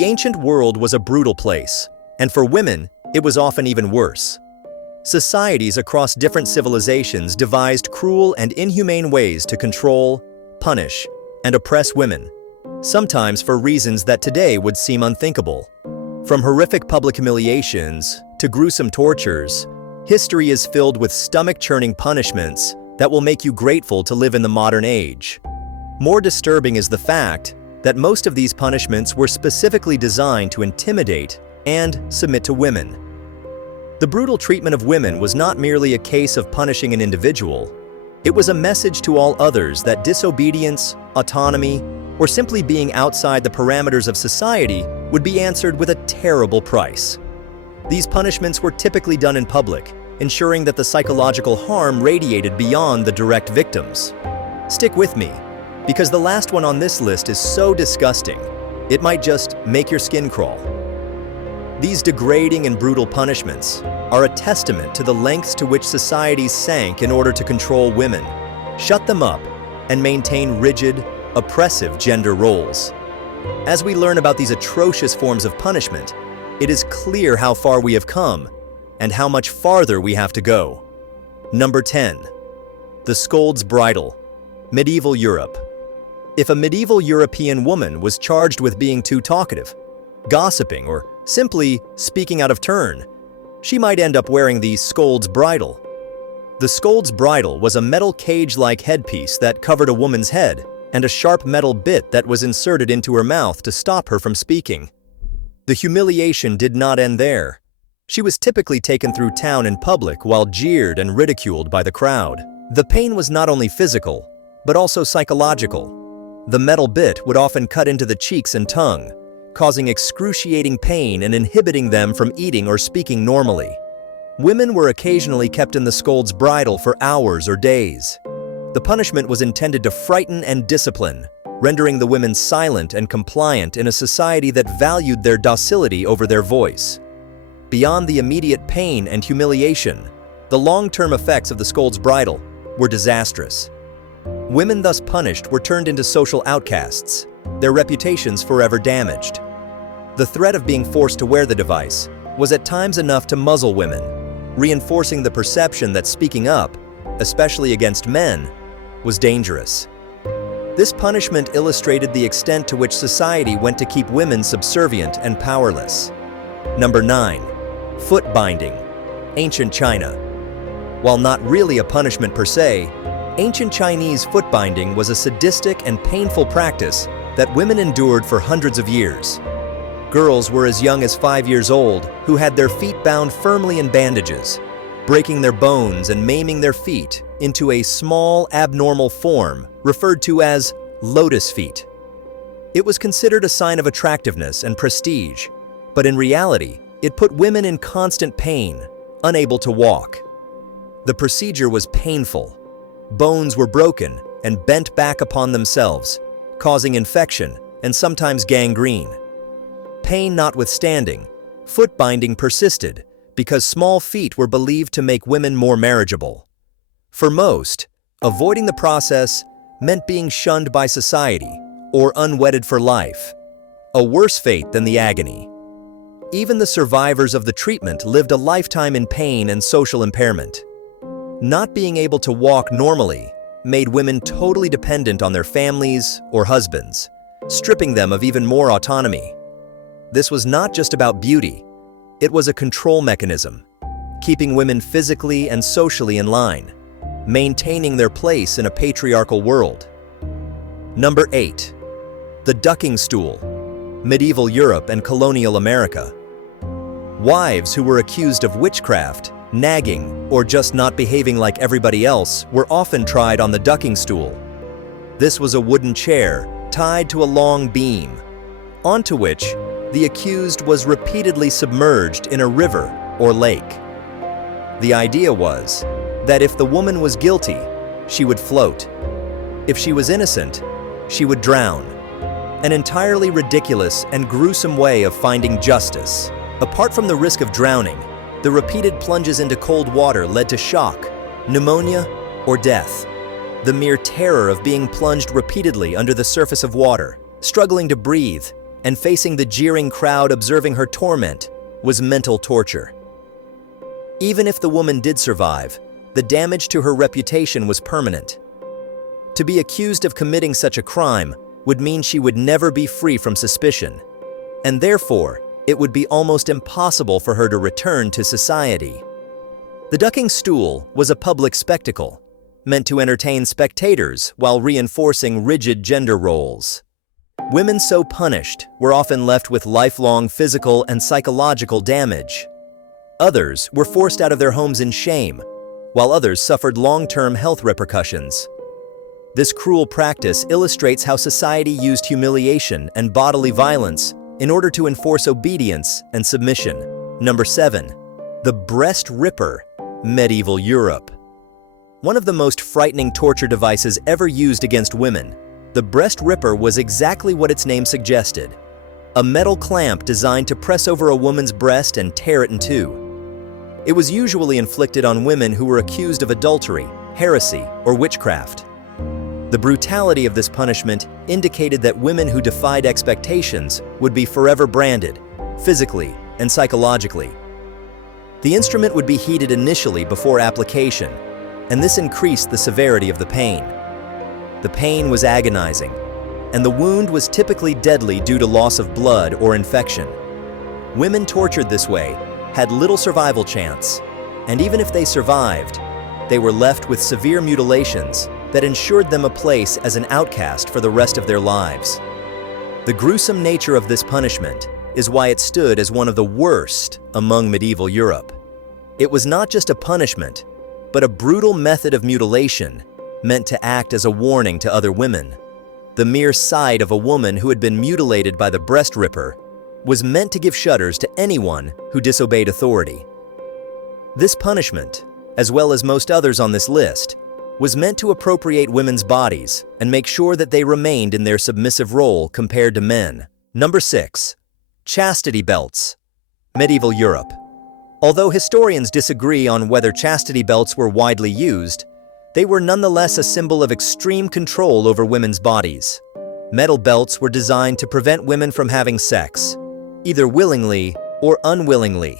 The ancient world was a brutal place, and for women, it was often even worse. Societies across different civilizations devised cruel and inhumane ways to control, punish, and oppress women, sometimes for reasons that today would seem unthinkable. From horrific public humiliations to gruesome tortures, history is filled with stomach-churning punishments that will make you grateful to live in the modern age. More disturbing is the fact that most of these punishments were specifically designed to intimidate and submit to women. The brutal treatment of women was not merely a case of punishing an individual. It was a message to all others that disobedience, autonomy, or simply being outside the parameters of society would be answered with a terrible price. These punishments were typically done in public, ensuring that the psychological harm radiated beyond the direct victims. Stick with me, because the last one on this list is so disgusting, it might just make your skin crawl. These degrading and brutal punishments are a testament to the lengths to which societies sank in order to control women, shut them up, and maintain rigid, oppressive gender roles. As we learn about these atrocious forms of punishment, it is clear how far we have come and how much farther we have to go. Number 10. The Scold's Bridle, Medieval Europe. If a medieval European woman was charged with being too talkative, gossiping, or simply speaking out of turn, she might end up wearing the Scold's Bridle. The Scold's Bridle was a metal cage-like headpiece that covered a woman's head and a sharp metal bit that was inserted into her mouth to stop her from speaking. The humiliation did not end there. She was typically taken through town in public while jeered and ridiculed by the crowd. The pain was not only physical, but also psychological. The metal bit would often cut into the cheeks and tongue, causing excruciating pain and inhibiting them from eating or speaking normally. Women were occasionally kept in the Scold's Bridle for hours or days. The punishment was intended to frighten and discipline, rendering the women silent and compliant in a society that valued their docility over their voice. Beyond the immediate pain and humiliation, the long-term effects of the Scold's Bridle were disastrous. Women thus punished were turned into social outcasts, their reputations forever damaged. The threat of being forced to wear the device was at times enough to muzzle women, reinforcing the perception that speaking up, especially against men, was dangerous. This punishment illustrated the extent to which society went to keep women subservient and powerless. Number 9. Foot binding, Ancient China. While not really a punishment per se, ancient Chinese foot binding was a sadistic and painful practice that women endured for hundreds of years. Girls were as young as 5 years old who had their feet bound firmly in bandages, breaking their bones and maiming their feet into a small, abnormal form referred to as lotus feet. It was considered a sign of attractiveness and prestige, but in reality, it put women in constant pain, unable to walk. The procedure was painful. Bones were broken and bent back upon themselves, causing infection and sometimes gangrene. Pain notwithstanding, foot binding persisted because small feet were believed to make women more marriageable. For most, avoiding the process meant being shunned by society or unwedded for life, a worse fate than the agony. Even the survivors of the treatment lived a lifetime in pain and social impairment. Not being able to walk normally made women totally dependent on their families or husbands, stripping them of even more autonomy. This was not just about beauty, it was a control mechanism, keeping women physically and socially in line, maintaining their place in a patriarchal world. Number 8. The ducking stool, Medieval Europe and colonial America. Wives who were accused of witchcraft, nagging, or just not behaving like everybody else were often tried on the ducking stool. This was a wooden chair tied to a long beam, onto which the accused was repeatedly submerged in a river or lake. The idea was that if the woman was guilty, she would float. If she was innocent, she would drown. An entirely ridiculous and gruesome way of finding justice. Apart from the risk of drowning, the repeated plunges into cold water led to shock, pneumonia, or death. The mere terror of being plunged repeatedly under the surface of water, struggling to breathe, and facing the jeering crowd observing her torment was mental torture. Even if the woman did survive, the damage to her reputation was permanent. To be accused of committing such a crime would mean she would never be free from suspicion, and therefore, it would be almost impossible for her to return to society. The ducking stool was a public spectacle, meant to entertain spectators while reinforcing rigid gender roles. Women so punished were often left with lifelong physical and psychological damage. Others were forced out of their homes in shame, while others suffered long-term health repercussions. This cruel practice illustrates how society used humiliation and bodily violence in order to enforce obedience and submission. Number 7. The breast ripper, medieval Europe. One of the most frightening torture devices ever used against women, the breast ripper was exactly what its name suggested: a metal clamp designed to press over a woman's breast and tear it in two. It was usually inflicted on women who were accused of adultery, heresy, or witchcraft. The brutality of this punishment indicated that women who defied expectations would be forever branded, physically and psychologically. The instrument would be heated initially before application, and this increased the severity of the pain. The pain was agonizing, and the wound was typically deadly due to loss of blood or infection. Women tortured this way had little survival chance, and even if they survived, they were left with severe mutilations that ensured them a place as an outcast for the rest of their lives. The gruesome nature of this punishment is why it stood as one of the worst among medieval Europe. It was not just a punishment, but a brutal method of mutilation meant to act as a warning to other women. The mere sight of a woman who had been mutilated by the breast ripper was meant to give shudders to anyone who disobeyed authority. This punishment, as well as most others on this list, was meant to appropriate women's bodies and make sure that they remained in their submissive role compared to men. Number 6. Chastity belts, medieval Europe. Although historians disagree on whether chastity belts were widely used, they were nonetheless a symbol of extreme control over women's bodies. Metal belts were designed to prevent women from having sex, either willingly or unwillingly.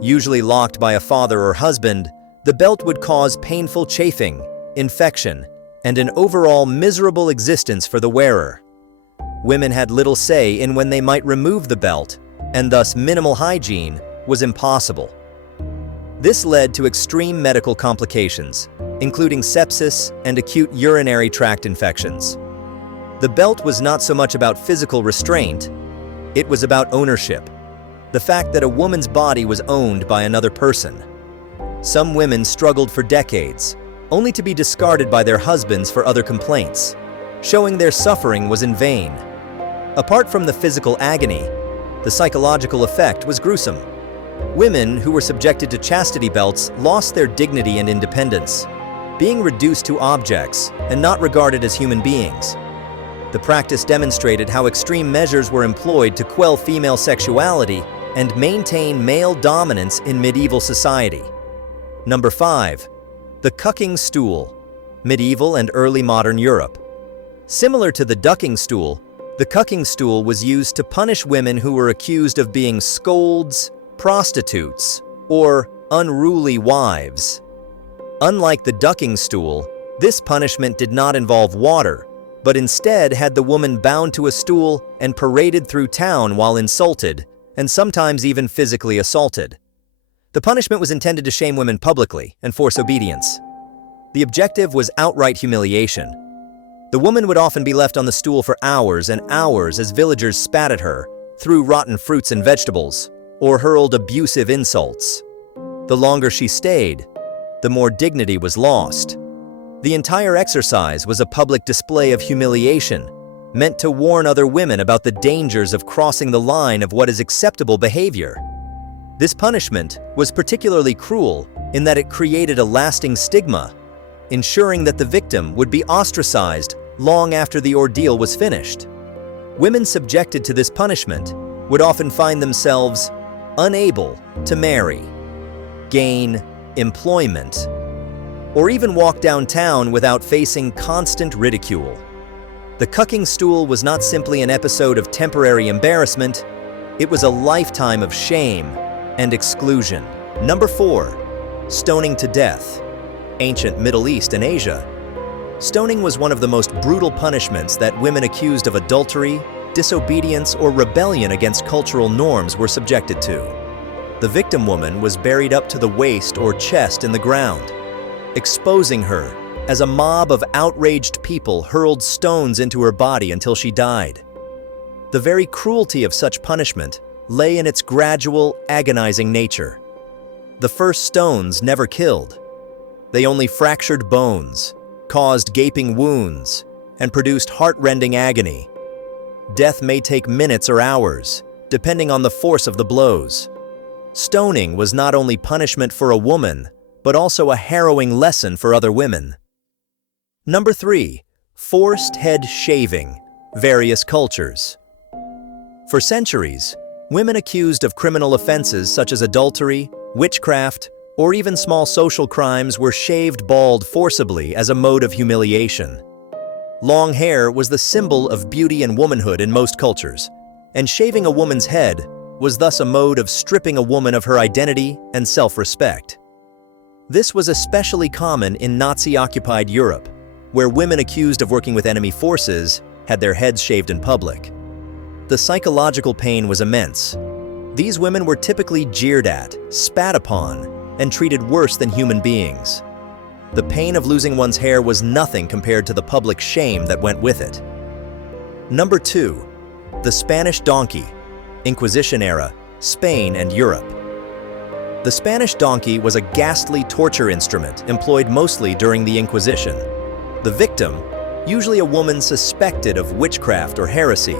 Usually locked by a father or husband, the belt would cause painful chafing, infection, and an overall miserable existence for the wearer. Women had little say in when they might remove the belt, and thus minimal hygiene was impossible. This led to extreme medical complications, including sepsis and acute urinary tract infections. The belt was not so much about physical restraint, it was about ownership, the fact that a woman's body was owned by another person. Some women struggled for decades, only to be discarded by their husbands for other complaints, showing their suffering was in vain. Apart from the physical agony, the psychological effect was gruesome. Women who were subjected to chastity belts lost their dignity and independence, being reduced to objects and not regarded as human beings. The practice demonstrated how extreme measures were employed to quell female sexuality and maintain male dominance in medieval society. Number 5. The cucking stool, medieval and early modern Europe. Similar to the ducking stool, the cucking stool was used to punish women who were accused of being scolds, prostitutes, or unruly wives. Unlike the ducking stool, this punishment did not involve water, but instead had the woman bound to a stool and paraded through town while insulted, and sometimes even physically assaulted. The punishment was intended to shame women publicly and force obedience. The objective was outright humiliation. The woman would often be left on the stool for hours and hours as villagers spat at her, threw rotten fruits and vegetables, or hurled abusive insults. The longer she stayed, the more dignity was lost. The entire exercise was a public display of humiliation, meant to warn other women about the dangers of crossing the line of what is acceptable behavior. This punishment was particularly cruel in that it created a lasting stigma, ensuring that the victim would be ostracized long after the ordeal was finished. Women subjected to this punishment would often find themselves unable to marry, gain employment, or even walk downtown without facing constant ridicule. The cucking stool was not simply an episode of temporary embarrassment, it was a lifetime of shame and exclusion. Number 4. Stoning to death. Ancient Middle East and Asia. Stoning was one of the most brutal punishments that women accused of adultery, disobedience, or rebellion against cultural norms were subjected to. The victim woman was buried up to the waist or chest in the ground, exposing her as a mob of outraged people hurled stones into her body until she died. The very cruelty of such punishment lay in its gradual, agonizing nature. The first stones never killed. They only fractured bones, caused gaping wounds, and produced heart-rending agony. Death may take minutes or hours, depending on the force of the blows. Stoning was not only punishment for a woman, but also a harrowing lesson for other women. Number 3. Forced head shaving. Various cultures. For centuries, women accused of criminal offenses such as adultery, witchcraft, or even small social crimes were shaved bald forcibly as a mode of humiliation. Long hair was the symbol of beauty and womanhood in most cultures, and shaving a woman's head was thus a mode of stripping a woman of her identity and self-respect. This was especially common in Nazi-occupied Europe, where women accused of working with enemy forces had their heads shaved in public. The psychological pain was immense. These women were typically jeered at, spat upon, and treated worse than human beings. The pain of losing one's hair was nothing compared to the public shame that went with it. Number 2. The Spanish donkey. Inquisition era, Spain and Europe. The Spanish donkey was a ghastly torture instrument employed mostly during the Inquisition. The victim, usually a woman suspected of witchcraft or heresy,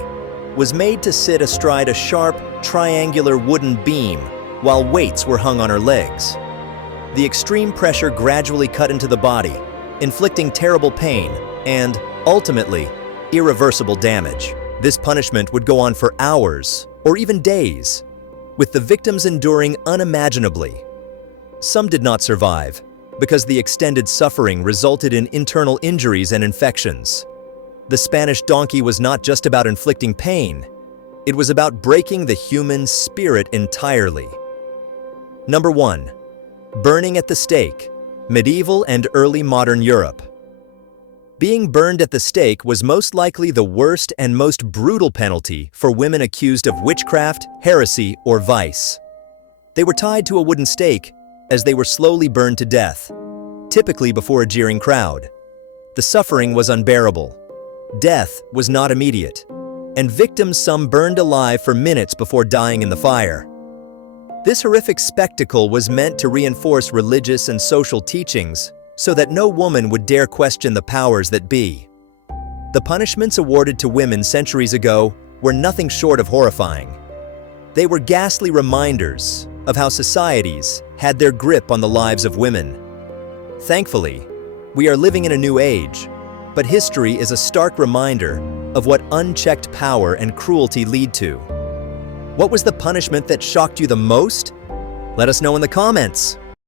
was made to sit astride a sharp, triangular wooden beam while weights were hung on her legs. The extreme pressure gradually cut into the body, inflicting terrible pain and, ultimately, irreversible damage. This punishment would go on for hours or even days, with the victims enduring unimaginably. Some did not survive, because the extended suffering resulted in internal injuries and infections. The Spanish donkey was not just about inflicting pain, it was about breaking the human spirit entirely. Number 1. Burning at the stake, medieval and early modern Europe. Being burned at the stake was most likely the worst and most brutal penalty for women accused of witchcraft, heresy, or vice. They were tied to a wooden stake as they were slowly burned to death, typically before a jeering crowd. The suffering was unbearable. Death was not immediate, and victims some burned alive for minutes before dying in the fire. This horrific spectacle was meant to reinforce religious and social teachings so that no woman would dare question the powers that be. The punishments awarded to women centuries ago were nothing short of horrifying. They were ghastly reminders of how societies had their grip on the lives of women. Thankfully, we are living in a new age, but history is a stark reminder of what unchecked power and cruelty lead to. What was the punishment that shocked you the most? Let us know in the comments.